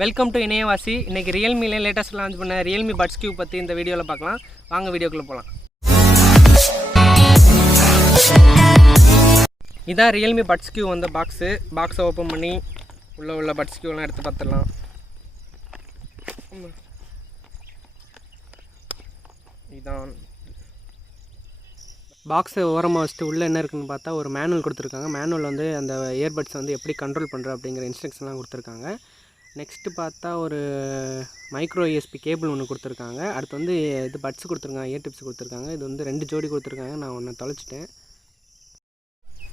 Welcome to இணையவாசி. இன்றைக்கி ரியல்மிலே லேட்டஸ்ட் லான்ச் பண்ண ரியல்மி பட்ஸ் கியூ பற்றி இந்த வீடியோவில் பார்க்கலாம். வாங்க வீடியோக்குள்ளே போகலாம். இதான் ரியல்மி பட்ஸ் கியூ வந்த பாக்ஸை ஓப்பன் பண்ணி உள்ள பட்ஸ் கியூலாம் எடுத்து பார்த்துடலாம். இதான் பாக்ஸை ஓரமாக வச்சுட்டு உள்ளே என்ன இருக்குதுன்னு பார்த்தா ஒரு மேனுவல் கொடுத்துருக்காங்க. மேனுவல் வந்து அந்த இயர்பட்ஸை வந்து எப்படி கண்ட்ரோல் பண்ணுற அப்படிங்கிற இன்ஸ்ட்ரக்ஷன்லாம் கொடுத்துருக்காங்க. நெக்ஸ்ட்டு பார்த்தா ஒரு மைக்ரோ யூஎஸ்பி கேபிள் ஒன்று கொடுத்துருக்காங்க. அடுத்து வந்து இது பட்ஸ் கொடுத்துருக்காங்க, இயர் டிப்ஸ் கொடுத்துருக்காங்க. இது வந்து 2 ஜோடி கொடுத்துருக்காங்க. நான் ஒன்று தொலைச்சிட்டேன்.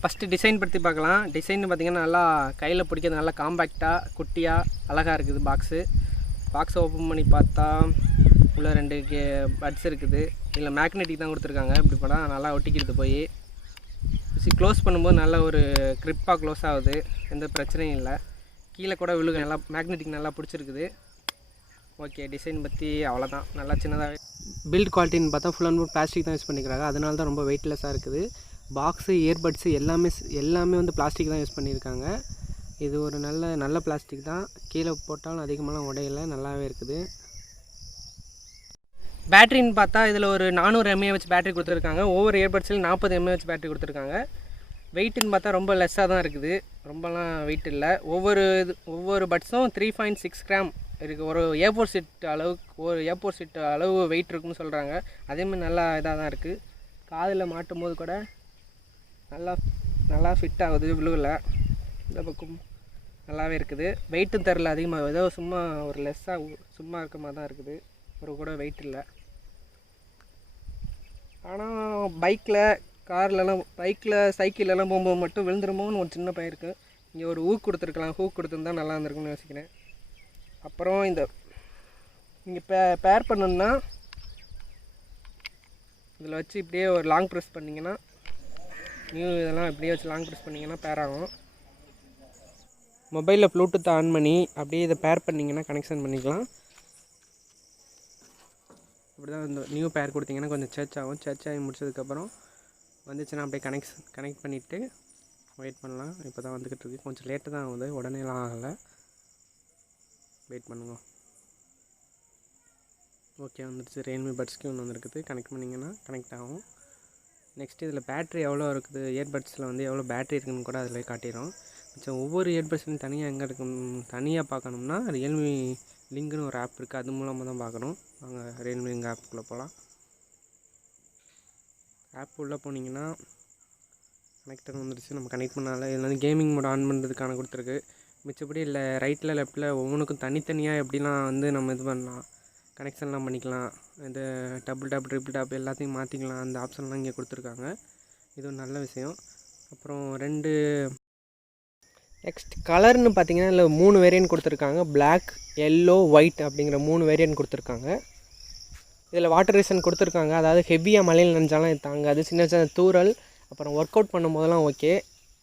ஃபஸ்ட்டு டிசைன் பற்றி பார்க்கலாம். டிசைன் பார்த்திங்கன்னா நல்லா கையில் பிடிக்கிறது, நல்லா காம்பேக்டாக குட்டியாக அழகாக இருக்குது பாக்ஸை ஓப்பன் பண்ணி பார்த்தா உள்ள 2 பட்ஸ் இருக்குது. இதில் மேக்னெட்டிக் தான் கொடுத்துருக்காங்க. இப்படி படம் நல்லா ஒட்டிக்கிறது போய் க்ளோஸ் பண்ணும்போது நல்ல ஒரு க்ரிப்பாக க்ளோஸ் ஆகுது, எந்த பிரச்சனையும் இல்லை. கீழே கூட விழுக நல்லா மேக்னெட்டிக் நல்லா பிடிச்சிருக்குது. ஓகே, டிசைன் பற்றி அவ்வளோதான். நல்லா சின்னதாக பில்ட் குவாலிட்டின்னு பார்த்தா ஃபுல் அண்ட் ஃபுல் பிளாஸ்டிக் தான் யூஸ் பண்ணிக்கிறாங்க. அதனால தான் ரொம்ப வெயிட்லெஸ்ஸாக இருக்குது. பாக்ஸு, இயர்பட்ஸு எல்லாமே வந்து பிளாஸ்டிக் தான் யூஸ் பண்ணியிருக்காங்க. இது ஒரு நல்ல பிளாஸ்டிக் தான். கீழே போட்டாலும் அதிகமாகலாம் உடையில, நல்லாவே இருக்குது. பேட்டரின்னு பார்த்தா இதில் ஒரு 400 mAh பேட்டரி கொடுத்துருக்காங்க. ஒவ்வொரு இயர்பட்ஸ்லையும் 40 mAh பேட்டரி கொடுத்துருக்காங்க. வெயிட்டுன்னு பார்த்தா ரொம்ப லெஸ்ஸாக தான் இருக்குது, ரொம்பலாம் வெயிட் இல்லை. ஒவ்வொரு பட்ஸும் 3.6 கிராம் இருக்குது. ஒரு ஏ4 சீட் அளவு வெயிட் இருக்குன்னு சொல்கிறாங்க. அதேமாதிரி நல்லா இதாக தான் இருக்குது. காதில் மாட்டும் போது கூட நல்லா ஃபிட் ஆகுது, விழுவில். இந்த பக்கம் நல்லாவே இருக்குது. வெயிட்டும் தரல அதிகமாக, ஏதோ சும்மா ஒரு லெஸ்ஸாக சும்மா இருக்க மாதிரி தான் இருக்குது. ஒரு கூட வெயிட் இல்லை. ஆனால் சைக்கிள்லாம் போகும்போது மட்டும் விழுந்துருமோன்னு ஒரு சின்ன பயம் இருக்குது. இங்கே ஒரு ஹூக் கொடுத்துருந்தா நல்லா இருந்திருக்குன்னு யோசிக்கிறேன். அப்புறம் இங்கே பேர் பண்ணணுன்னா இதில் வச்சு இப்படியே ஒரு லாங் ப்ரெஸ் பண்ணிங்கன்னா, இதெல்லாம் இப்படியே வச்சு லாங் ப்ரெஸ் பண்ணிங்கன்னா பேர் ஆகும். மொபைலில் ப்ளூடூத் ஆன் பண்ணி அப்படியே இதை பேர் பண்ணிங்கன்னா கனெக்ஷன் பண்ணிக்கலாம். இப்படி தான் இந்த நியூ பேர் கொடுத்திங்கன்னா கொஞ்சம் சர்ச் ஆகி முடிச்சதுக்கப்புறம் வந்துச்சுன்னா அப்படியே கனெக்ட் பண்ணிவிட்டு வெயிட் பண்ணலாம். இப்போ தான் வந்துக்கிட்டு இருக்குது. கொஞ்சம் லேட்டு தான் ஆகுது, உடனேலாம் ஆகலை. வெயிட் பண்ணுங்க. ஓகே, வந்துடுச்சு. ரியல்மி பட்ஸ்க்கு ஒன்று வந்துருக்குது. கனெக்ட் பண்ணிங்கன்னா கனெக்ட் ஆகும். நெக்ஸ்ட்டு இதில் பேட்ரி எவ்வளோ இருக்குது, இயர்பட்ஸில் வந்து எவ்வளோ பேட்ரி இருக்குதுன்னு கூட அதில் காட்டிடும். மிச்சம் ஒவ்வொரு இயர்பட்ஸ்லையும் தனியாக எங்கே இருக்குன்னு தனியாக பார்க்கணும்னா ரியல்மி லிங்க்னு ஒரு ஆப் இருக்குது, அது மூலமாக தான் பார்க்கணும். நாங்கள் ரியல்மி லிங்க் ஆப்புக்குள்ளே போகலாம். ஆப் உள்ளே போனீங்கன்னா கனெக்டர் வந்துடுச்சு. நம்ம கனெக்ட் பண்ணால இதில் வந்து கேமிங் மோட் ஆன் பண்ணுறதுக்கான கொடுத்துருக்கு. மிச்சப்படி இல்லை ரைட்டில் லெஃப்ட்டில் ஒவ்வொன்றுக்கும் தனித்தனியாக எப்படிலாம் வந்து நம்ம இது பண்ணலாம், கனெக்ஷன்லாம் பண்ணிக்கலாம். இது டபுள் டாப், ட்ரிபிள் டாப் எல்லாத்தையும் மாற்றிக்கலாம். அந்த ஆப்ஷன்லாம் இங்கே கொடுத்துருக்காங்க. இது ஒரு நல்ல விஷயம். அப்புறம் நெக்ஸ்ட் கலர்னு பார்த்தீங்கன்னா இல்லை 3 வேரியன்ட் கொடுத்துருக்காங்க. பிளாக், எல்லோ, ஒயிட் அப்படிங்கிற 3 வேரியன்ட் கொடுத்துருக்காங்க. இதில் வாட்டர் ரெசிஸ்டன்ட் கொடுத்துருக்காங்க. அதாவது ஹெவியாக மழையில் நனைஞ்சாலும் இது தாங்காது. சின்ன தூரல் அப்புறம் ஒர்க் அவுட் பண்ணும் போதெல்லாம் ஓகே,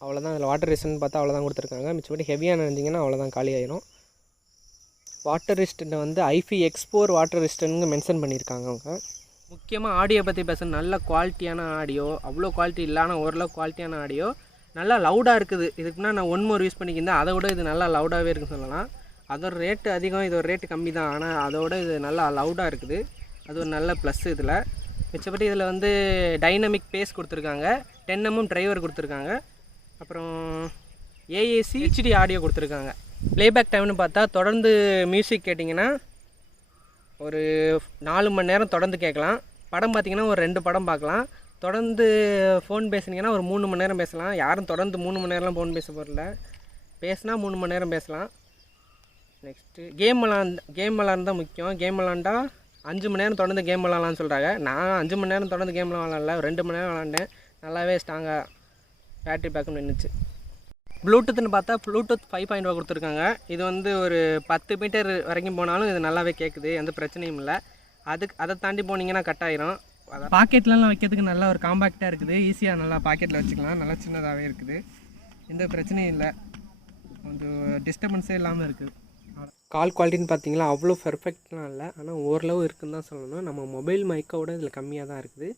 அவ்வளோதான். இதில் வாட்டர் ரெசிஸ்டன்ட் பார்த்தா அவ்வளோதான் கொடுத்துருக்காங்க. மிச்சப்படி ஹெவியாக நனைஞ்சிங்கன்னா அவ்வளோதான், காலி ஆயிரும். வாட்டர் ரெசிஸ்டண்ட்டை வந்து IPX4 வாட்டர் ரெசிஸ்டன்ட்னு மென்ஷன் பண்ணியிருக்காங்க அவங்க. முக்கியமாக ஆடியோ பற்றி பேசணும். நல்ல குவாலிட்டியான ஆடியோ, அவ்வளோ குவாலிட்டி இல்லாமல் ஓரளவு குவாலிட்டியான ஆடியோ, நல்லா லவுடாக இருக்குது. இதுக்கு முன்னாடி நான் 1 மோர் யூஸ் பண்ணியிருந்தேன். அதை விட இது நல்லா லவுடாகவே இருக்குன்னு சொல்லலாம். அதோட ரேட்டு அதிகம், இது ஒரு ரேட்டு கம்மி தான். ஆனால் அதோட இது நல்லா லவுடாக இருக்குது. அது ஒரு நல்ல ப்ளஸ். இதில் மிச்சப்படி இதில் வந்து டைனமிக் பேஸ் கொடுத்துருக்காங்க, 10mm டிரைவர் கொடுத்துருக்காங்க. அப்புறம் AAC HD ஆடியோ கொடுத்துருக்காங்க. ப்ளேபேக் டைம்னு பார்த்தா தொடர்ந்து மியூசிக் கேட்டிங்கன்னா ஒரு 4 மணி நேரம் தொடர்ந்து கேட்கலாம். படம் பார்த்திங்கன்னா ஒரு 2 படம் பார்க்கலாம். தொடர்ந்து ஃபோன் பேசுனீங்கன்னா ஒரு 3 மணி நேரம் பேசலாம். யாரும் தொடர்ந்து 3 மணி நேரம்லாம் ஃபோன் பேச போகிறதில்ல. பேசினா 3 மணி நேரம் பேசலாம். நெக்ஸ்ட்டு கேம் விளாண்டுதான் முக்கியம். கேம் விளாண்டா 5 மணி நேரம் தொடர்ந்து கேம் விளாட்லான்னு சொல்கிறாங்க. நான் 5 மணி நேரம் தொடர்ந்து கேம்லாம் விளாட்ல, 2 மணி நேரம் விளாண்டேன். நல்லாவே ஸ்ட்ராங்காக பேட்டரி பேக்கப் நின்றுச்சு. ப்ளூடூத்னு பார்த்தா ப்ளூடூத் 5.0 கொடுத்துருக்காங்க. இது வந்து ஒரு 10 மீட்டர் வரைக்கும் போனாலும் இது நல்லாவே கேட்குது, எந்த பிரச்சனையும் இல்லை. அதை தாண்டி போனீங்கன்னா கட் ஆயிரும். பாக்கெட்லலாம் வைக்கிறதுக்கு நல்லா ஒரு காம்பேக்டாக இருக்குது. ஈஸியாக நல்லா பாக்கெட்டில் வச்சுக்கலாம். நல்லா சின்னதாகவே இருக்குது, எந்த பிரச்சனையும் இல்லை. கொஞ்சம் டிஸ்டர்பன்ஸே இல்லாமல் இருக்குது. கால் குவாலிட்டின்னு பார்த்தீங்களா அவ்வளோ பர்ஃபெக்ட்லாம் இல்லை, ஆனால் ஓரளவு இருக்குன்னு தான் சொல்லணும். நம்ம மொபைல் மைக்கோட இதில் கம்மியாக தான் இருக்குது.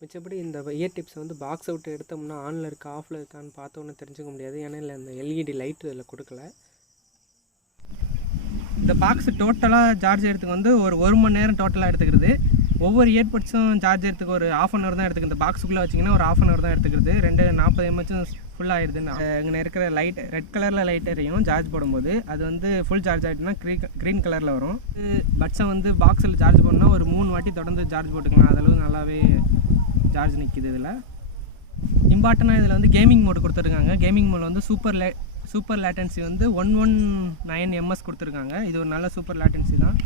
மிச்சப்படி இந்த இயர் டிப்ஸை வந்து பாக்ஸை விட்டு எடுத்தோம்னா ஆனில் இருக்கா ஆஃபில் இருக்கான்னு பார்த்தோன்னே தெரிஞ்சுக்க முடியாது. ஏன்னா இல்லை இந்த LED லைட்டு இதில் கொடுக்கல. இந்த பாக்ஸ் டோட்டலாக சார்ஜ் எடுத்துக்கு வந்து ஒரு மணி நேரம் டோட்டலாக எடுத்துக்கிறது. ஒவ்வொரு இயர்பட்ஸும் சார்ஜ் எடுத்துக்கு ஒரு 1/2 அன் ஹவர் தான் எடுத்துக்குது. இந்த பாக்ஸுக்குள்ளே வச்சிங்கன்னா ஒரு 1/2 அன் ஹவர் தான் எடுத்துக்கிறது. 40 mAh ஃபுல்லாகிடுது. இங்கே இருக்கிற லைட் ரெட் கலரில் லைட் எரியும் சார்ஜ் போடும்போது. அது வந்து ஃபுல் சார்ஜ் ஆகிட்டுனா க்ரீன் கலரில் வரும். பட்ஸை வந்து பாக்ஸில் சார்ஜ் பண்ணால் ஒரு 3 வாட்டி தொடர்ந்து சார்ஜ் போட்டுக்கலாம். அதளவு நல்லாவே சார்ஜ் நிற்கிது. இதில் இம்பார்ட்டனாக இதில் வந்து கேமிங் மோடு கொடுத்துருக்காங்க. கேமிங் மோடில் வந்து சூப்பர் லேட்டன்சி வந்து 119 ms கொடுத்துருக்காங்க. இது ஒரு நல்ல சூப்பர் லேட்டன்சி தான்.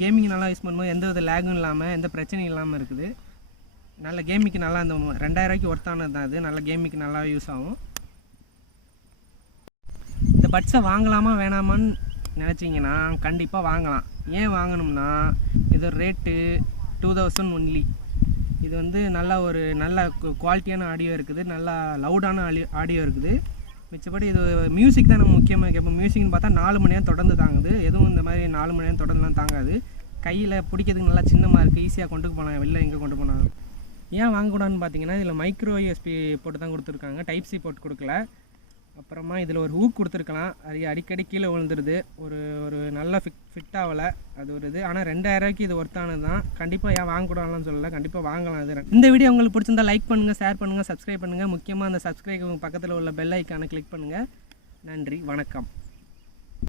கேமிங் நல்லா யூஸ் பண்ணும்போது எந்த வித லேகும் இல்லாமல் எந்த பிரச்சனையும் இல்லாமல் இருக்குது. நல்ல கேமிங்க்கு நல்லா அந்த 2000 ஒர்த்தானது தான். அது நல்ல கேமிங்க்கு நல்லா யூஸ் ஆகும். இந்த பட்ஸை வாங்கலாமா வேணாமான்னு நினச்சிங்கன்னா கண்டிப்பாக வாங்கலாம். ஏன் வாங்கணும்னா இது ரேட்டு 2000 ஒன்லி. இது வந்து நல்ல குவாலிட்டியான ஆடியோ இருக்குது. நல்லா லவுடான ஆடியோ இருக்குது. மிச்சப்படி இது மியூசிக் தான் நம்ம முக்கியமாக கேட்போம். மியூசிக்னு பார்த்தா 4 மணி நேரம் தொடர்ந்து தாங்குது. எதுவும் இந்த மாதிரி 4 மணி நேரம் தொடர்ந்துலாம் தாங்காது. கையில் பிடிக்கிறதுக்கு நல்லா சின்னமாக இருக்குது. ஈஸியாக கொண்டு போகலாம். வெளில எங்கே கொண்டு போனால். ஏன் வாங்கக்கூடாதுன்னு பார்த்தீங்கன்னா இதில் மைக்ரோ யூஎஸ்பி போட்டு தான் கொடுத்துருக்காங்க. டைப் சி போட்டு கொடுக்கல. அப்புறமா இதில் ஒரு ஹூக் கொடுத்துருக்கலாம். அது அடிக்கடி கீழே விழுந்துருது. ஒரு நல்ல ஃபிட் ஆகலை. அது ஒரு இது. ஆனால் 2000 இது ஒர்த்தானது தான். கண்டிப்பாக ஏன் வாங்கக்கூடாதுன்னு சொல்லலை. கண்டிப்பாக வாங்கலாம். இது இந்த வீடியோ உங்களுக்கு பிடிச்சிருந்தா லைக் பண்ணுங்கள், ஷேர் பண்ணுங்கள், சப்ஸ்கிரைப் பண்ணுங்கள். முக்கியமாக அந்த சப்ஸ்கிரைப் பக்கத்தில் உள்ள பெல் ஐக்கானை கிளிக் பண்ணுங்கள். நன்றி, வணக்கம்.